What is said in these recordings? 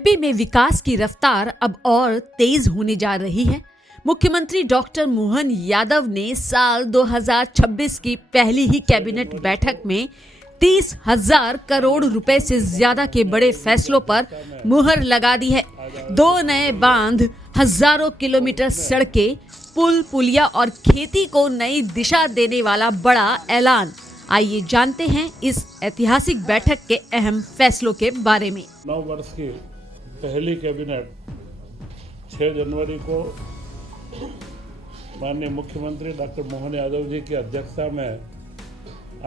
UP में विकास की रफ्तार अब और तेज होने जा रही है। मुख्यमंत्री डॉक्टर मोहन यादव ने साल 2026 की पहली ही कैबिनेट बैठक में 30,000 करोड़ रुपए से ज्यादा के बड़े फैसलों पर मुहर लगा दी है। 2 नए बांध, हजारों किलोमीटर सड़कें, पुल पुलिया और खेती को नई दिशा देने वाला बड़ा ऐलान। आइए जानते हैं इस ऐतिहासिक बैठक के अहम फैसलों के बारे में। 9 वर्ष की पहली कैबिनेट 6 जनवरी को माननीय मुख्यमंत्री डॉक्टर मोहन यादव जी की अध्यक्षता में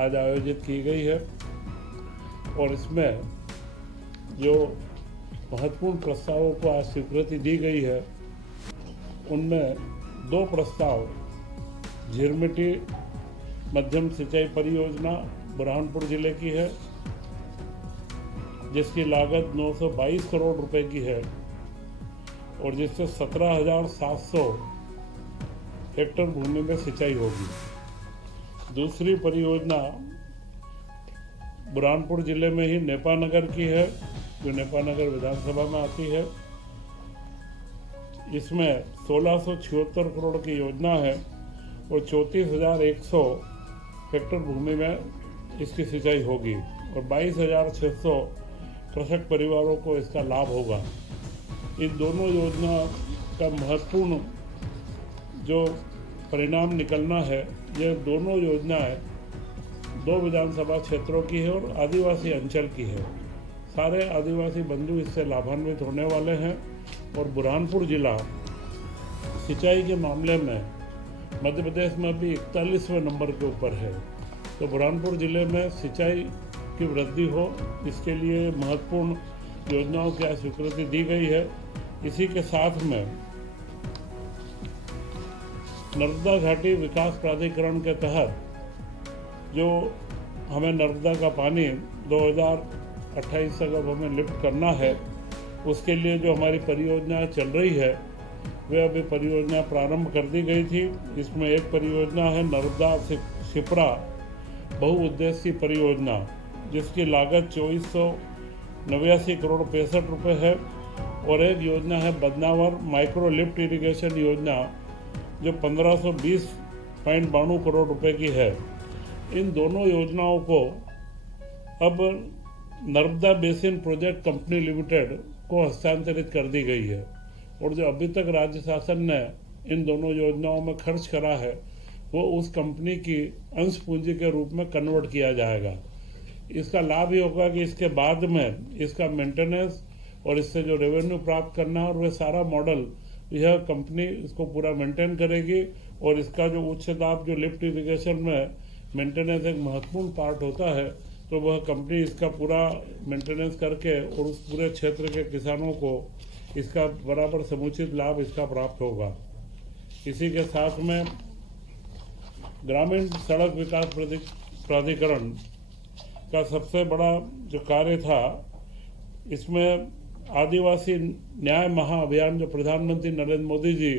आज आयोजित की गई है और इसमें जो महत्वपूर्ण प्रस्तावों को आज स्वीकृति दी गई है उनमें 2 प्रस्ताव झिरमिटी मध्यम सिंचाई परियोजना बुरहानपुर जिले की है जिसकी लागत 922 करोड़ रुपए की है और जिससे 17,700 हेक्टेयर भूमि में सिंचाई होगी। दूसरी परियोजना बुरहानपुर जिले में ही नेपानगर की है जो नेपानगर विधानसभा में आती है। इसमें 1676 करोड़ की योजना है और 34,100 हेक्टेयर भूमि में इसकी सिंचाई होगी और 22,600 कृषक परिवारों को इसका लाभ होगा। इन दोनों योजना का महत्वपूर्ण जो परिणाम निकलना है, ये दोनों योजनाएं 2 विधानसभा क्षेत्रों की है और आदिवासी अंचल की है। सारे आदिवासी बंधु इससे लाभान्वित होने वाले हैं और बुरहानपुर जिला सिंचाई के मामले में मध्य प्रदेश में भी 41वें नंबर के ऊपर है। तो बुरहानपुर जिले में सिंचाई की वृद्धि हो, इसके लिए महत्वपूर्ण योजनाओं की स्वीकृति दी गई है। इसी के साथ में नर्मदा घाटी विकास प्राधिकरण के तहत जो हमें नर्मदा का पानी 2028 तक अब हमें लिफ्ट करना है, उसके लिए जो हमारी परियोजना चल रही है वे अभी परियोजना प्रारंभ कर दी गई थी। इसमें एक परियोजना है नर्मदा शिप्रा बहुउद्देशीय परियोजना जिसकी लागत 2489 करोड़ 65 रुपये है और एक योजना है बदनावर माइक्रो लिफ्ट इरिगेशन योजना जो 1520.92 करोड़ रुपए की है। इन दोनों योजनाओं को अब Narmada basin project company limited को हस्तांतरित कर दी गई है और जो अभी तक राज्य शासन ने इन दोनों योजनाओं में खर्च करा है वो उस कंपनी की अंश पूंजी के रूप में कन्वर्ट किया जाएगा। इसका लाभ ये होगा कि इसके बाद में इसका मेंटेनेंस और इससे जो रेवेन्यू प्राप्त करना और वह सारा मॉडल यह कंपनी इसको पूरा मेंटेन करेगी और इसका जो उच्च दाब जो लिफ्ट इरिगेशन में मेंटेनेंस एक महत्वपूर्ण पार्ट होता है तो वह कंपनी इसका पूरा मेंटेनेंस करके और उस पूरे क्षेत्र के किसानों को इसका बराबर समुचित लाभ इसका प्राप्त होगा। इसी के साथ में ग्रामीण सड़क विकास प्राधिकरण का सबसे बड़ा जो कार्य था, इसमें आदिवासी न्याय महाअभियान जो प्रधानमंत्री नरेंद्र मोदी जी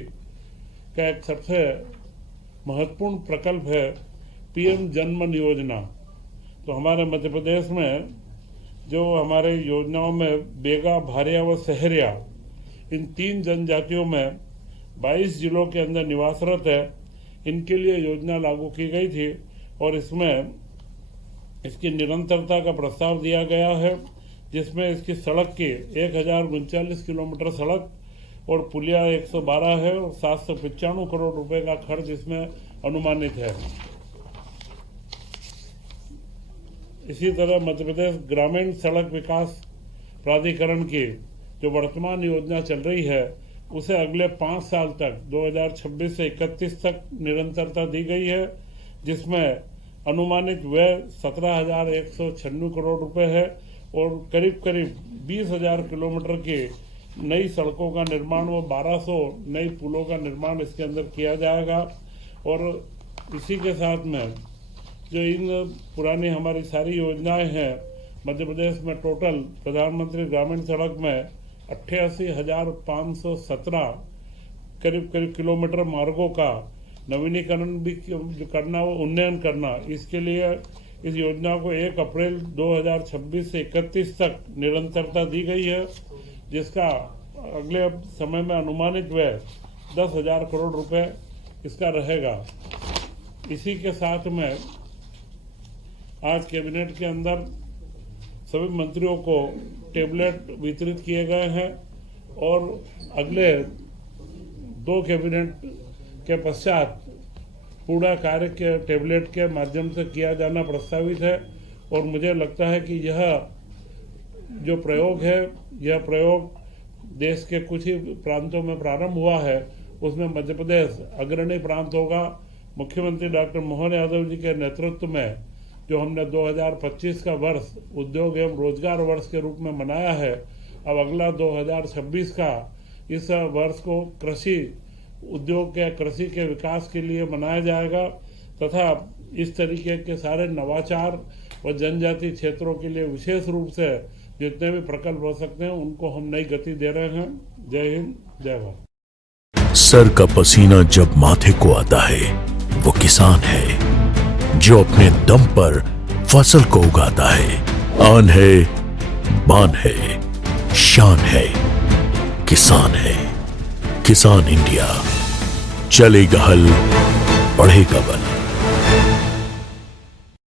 का एक सबसे महत्वपूर्ण प्रकल्प है पीएम जनमन योजना। तो हमारे मध्य प्रदेश में जो हमारे योजनाओं में बेगा, भारिया व सहरिया इन 3 जनजातियों में 22 जिलों के अंदर निवासरत है, इनके लिए योजना लागू की गई थी और इसमें इसकी निरंतरता का प्रस्ताव दिया गया है जिसमें इसकी सड़क की 1039 किलोमीटर सड़क और पुलिया 112 है और 795 करोड़ रुपए का खर्च इसमें अनुमानित है। इसी तरह मध्य प्रदेश ग्रामीण सड़क विकास प्राधिकरण की जो वर्तमान योजना चल रही है उसे अगले 5 साल तक 2026 से 31 तक निरंतरता दी गई है जिसमें अनुमानित व्यय 17,196 करोड़ रुपए है और करीब 20,000 किलोमीटर की नई सड़कों का निर्माण व 1200 नई पुलों का निर्माण इसके अंदर किया जाएगा। और इसी के साथ में जो इन पुरानी हमारी सारी योजनाएं हैं मध्य प्रदेश में टोटल प्रधानमंत्री ग्रामीण सड़क में 88,517 करीब किलोमीटर मार्गों का नवीनीकरण भी जो करना वो उन्नयन करना, इसके लिए इस योजना को 1 अप्रैल 2026 से 31 तक निरंतरता दी गई है। जिसका अगले समय में अनुमानित व्यय 10,000 करोड़ रुपए इसका रहेगा। इसी के साथ में आज कैबिनेट के अंदर सभी मंत्रियों को टेबलेट वितरित किए गए हैं और अगले 2 कैबिनेट के पश्चात पूरा कार्य के टेबलेट के माध्यम से किया जाना प्रस्तावित है। और मुझे लगता है कि यह जो प्रयोग है, यह प्रयोग देश के कुछ ही प्रांतों में प्रारंभ हुआ है, उसमें मध्य प्रदेश अग्रणी प्रांत होगा। मुख्यमंत्री डॉक्टर मोहन यादव जी के नेतृत्व में जो हमने 2025 का वर्ष उद्योग एवं रोजगार वर्ष के रूप में मनाया है, अब अगला 2026 का इस वर्ष को कृषि उद्योग के कृषि के विकास के लिए मनाया जाएगा तथा इस तरीके के सारे नवाचार व जनजातीय क्षेत्रों के लिए विशेष रूप से जितने भी प्रकल्प हो सकते हैं उनको हम नई गति दे रहे हैं। जय हिंद, जय भारत। सर का पसीना जब माथे को आता है वो किसान है जो अपने दम पर फसल को उगाता है। आन है, बान है, शान है, किसान है। किसान इंडिया, चलेगा हल, बढ़ेगा बल।